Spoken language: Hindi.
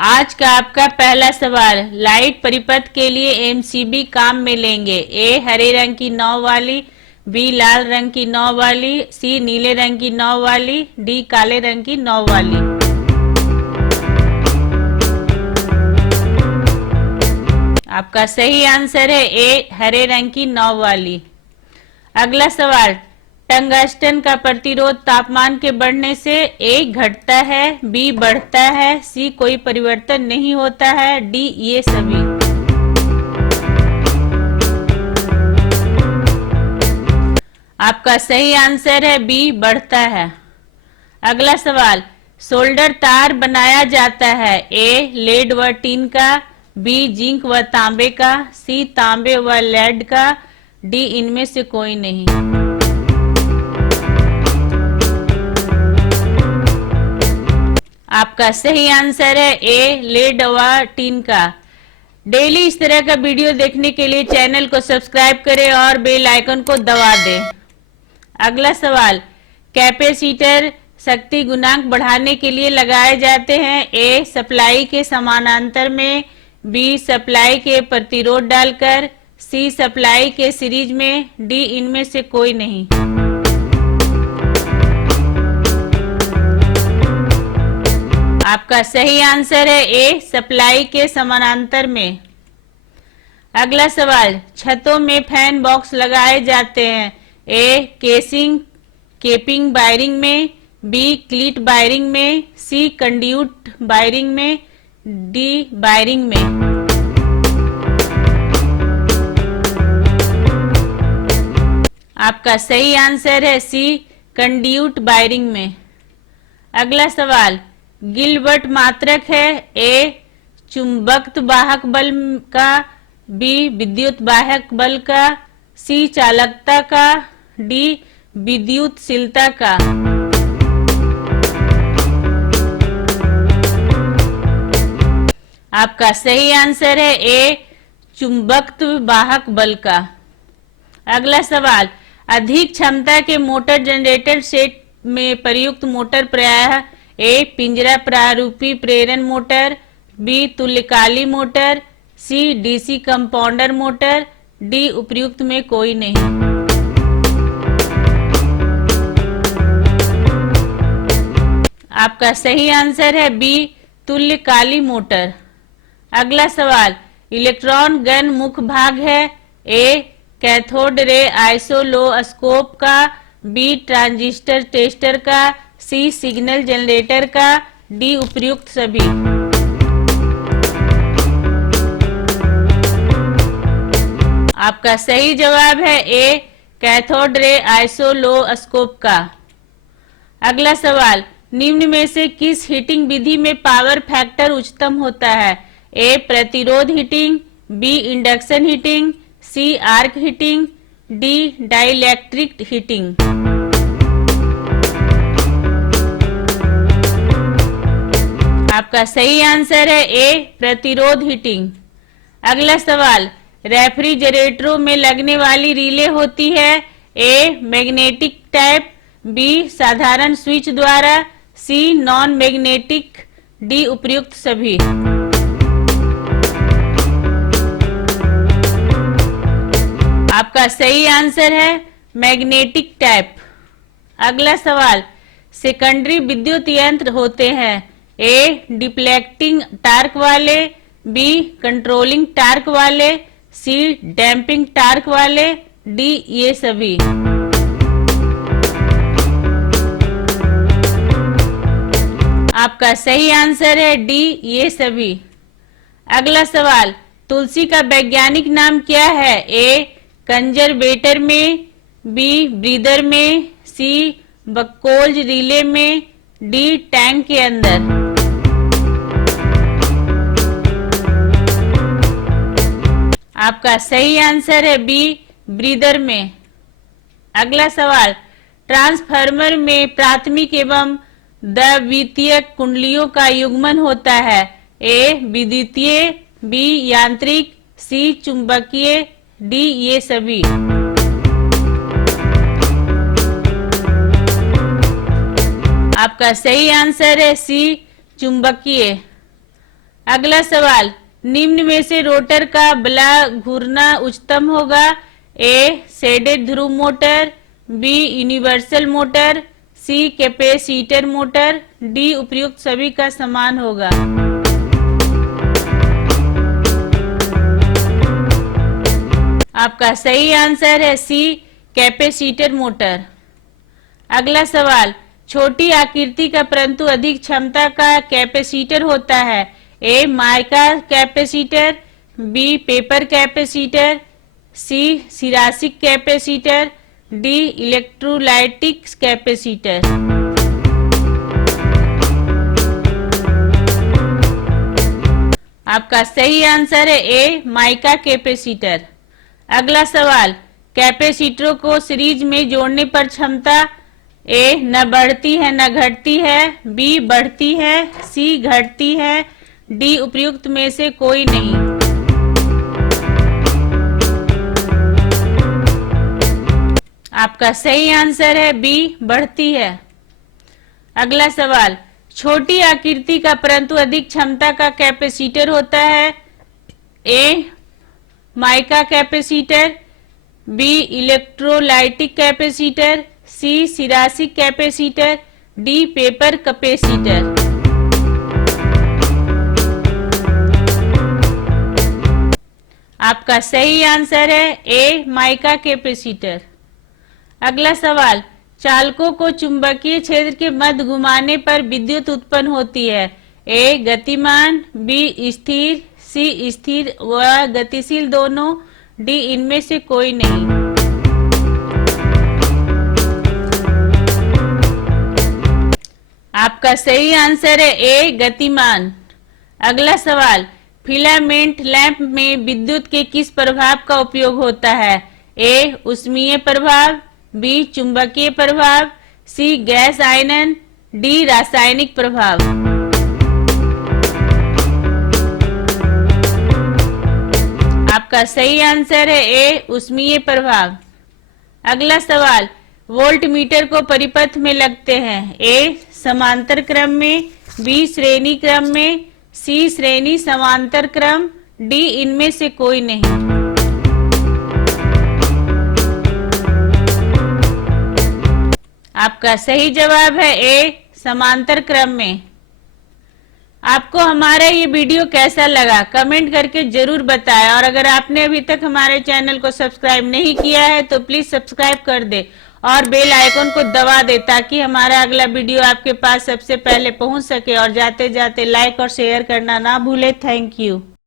आज का आपका पहला सवाल, लाइट परिपथ के लिए एमसीबी काम में लेंगे। ए हरे रंग की नाव वाली, बी लाल रंग की नाव वाली, सी नीले रंग की नाव वाली, डी काले रंग की नाव वाली। आपका सही आंसर है ए हरे रंग की नाव वाली। अगला सवाल, टंगस्टन का प्रतिरोध तापमान के बढ़ने से ए घटता है, बी बढ़ता है, सी कोई परिवर्तन नहीं होता है, डी ये सभी। आपका सही आंसर है बी बढ़ता है। अगला सवाल, सोल्डर तार बनाया जाता है। ए लेड व टीन का, बी जिंक व तांबे का, सी तांबे व लेड का, डी इनमें से कोई नहीं। आपका सही आंसर है ए लेड व टीन का। डेली इस तरह का वीडियो देखने के लिए चैनल को सब्सक्राइब करें और बेल आइकन को दबा दें। अगला सवाल, कैपेसिटर शक्ति गुणांक बढ़ाने के लिए लगाए जाते हैं। ए सप्लाई के समानांतर में, बी सप्लाई के प्रतिरोध डालकर, सी सप्लाई के सीरीज में, डी इनमें से कोई नहीं। आपका सही आंसर है ए सप्लाई के समानांतर में। अगला सवाल, छतों में फैन बॉक्स लगाए जाते हैं। ए केसिंग केपिंग वायरिंग में, बी क्लीट वायरिंग में, सी कंड्यूट वायरिंग में, डी वायरिंग में। आपका सही आंसर है सी कंड्यूट वायरिंग में। अगला सवाल, गिलबर्ट मात्रक है। ए चुंबक वाहक बल का, बी विद्युत वाहक बल का, सी चालकता का, डी विद्युतशीलता का। आपका सही आंसर है ए चुंबक वाहक बल का। अगला सवाल, अधिक क्षमता के मोटर जनरेटर सेट में प्रयुक्त मोटर प्रायः ए पिंजरा प्रारूपी प्रेरण मोटर, बी तुल्यकाली मोटर, सी डीसी कंपाउंडर मोटर, डी उपर्युक्त में कोई नहीं। आपका सही आंसर है बी तुल्यकाली मोटर। अगला सवाल, इलेक्ट्रॉन गन मुख्य भाग है। ए कैथोड रे आइसोलोस्कोप का, बी ट्रांजिस्टर टेस्टर का, सी सिग्नल जनरेटर का, डी उपर्युक्त सभी। आपका सही जवाब है ए कैथोड रे आइसोलोस्कोप का। अगला सवाल, निम्न में से किस हीटिंग विधि में पावर फैक्टर उच्चतम होता है। ए प्रतिरोध heating, B induction heating, C arc heating, D dielectric heating. आपका सही आंसर है ए प्रतिरोध हीटिंग। अगला सवाल, रेफ्रिजरेटरों में लगने वाली रिले होती है। ए मैग्नेटिक टाइप, बी साधारण स्विच द्वारा, सी नॉन मैग्नेटिक, डी उपर्युक्त सभी। आपका सही आंसर है मैग्नेटिक टाइप। अगला सवाल, सेकेंडरी विद्युत यंत्र होते हैं। ए डिप्लेक्टिंग टार्क वाले, बी कंट्रोलिंग टार्क वाले, सी डैम्पिंग टार्क वाले, डी ये सभी। आपका सही आंसर है डी ये सभी। अगला सवाल, तुलसी का वैज्ञानिक नाम क्या है। ए कंजर्वेटर में, बी ब्रीदर में, सी बक्कोल्ज रिले में, डी टैंक के अंदर। आपका सही आंसर है बी ब्रीदर में। अगला सवाल, ट्रांसफार्मर में प्राथमिक एवं द्वितीयक कुंडलियों का युग्मन होता है। ए विद्युतीय, बी यांत्रिक, सी चुंबकीय, डी ये सभी। आपका सही आंसर है सी चुंबकीय। अगला सवाल, निम्न में से रोटर का बला घूरना उच्चतम होगा? ए शेडेड ध्रुव मोटर, बी यूनिवर्सल मोटर, सी कैपेसिटर मोटर, डी उपर्युक्त सभी का समान होगा। आपका सही आंसर है सी कैपेसिटर मोटर। अगला सवाल, छोटी आकृति का परंतु अधिक क्षमता का कैपेसिटर होता है? A mica capacitor, B paper capacitor, C ceramic capacitor, D electrolytic capacitor. आपका सही आंसर है ए माइका कैपेसिटर। अगला सवाल, कैपेसिटरों को सीरीज में जोड़ने पर क्षमता ए न बढ़ती है न घटती है, बी बढ़ती है, सी घटती है, डी उपर्युक्त में से कोई नहीं। आपका सही आंसर है बी बढ़ती है। अगला सवाल, छोटी आकृति का परंतु अधिक क्षमता का कैपेसिटर होता है? A mica capacitor, B electrolytic capacitor, C ceramic capacitor, D paper capacitor. आपका सही आंसर है ए माइका कैपेसिटर। अगला सवाल, चालकों को चुंबकीय क्षेत्र के मध्य घुमाने पर विद्युत उत्पन्न होती है? ए गतिमान, बी स्थिर, सी स्थिर व गतिशील दोनों, डी इनमें से कोई नहीं। आपका सही आंसर है ए गतिमान। अगला सवाल, फिलामेंट लैंप में विद्युत के किस प्रभाव का उपयोग होता है? ए ऊष्मीय प्रभाव, बी चुंबकीय प्रभाव, सी गैस आयनन, डी रासायनिक प्रभाव। आपका सही आंसर है ए ऊष्मीय प्रभाव। अगला सवाल, वोल्ट मीटर को परिपथ में लगते हैं? ए समांतर क्रम में, बी श्रेणी क्रम में, सी श्रेणी समांतर क्रम, डी इनमें से कोई नहीं। आपका सही जवाब है ए समांतर क्रम में। आपको हमारा ये वीडियो कैसा लगा कमेंट करके जरूर बताएं, और अगर आपने अभी तक हमारे चैनल को सब्सक्राइब नहीं किया है तो प्लीज सब्सक्राइब कर दे और बेल आइकन को दबा दे ताकि हमारा अगला वीडियो आपके पास सबसे पहले पहुंच सके। और जाते जाते लाइक और शेयर करना ना भूले। Thank you.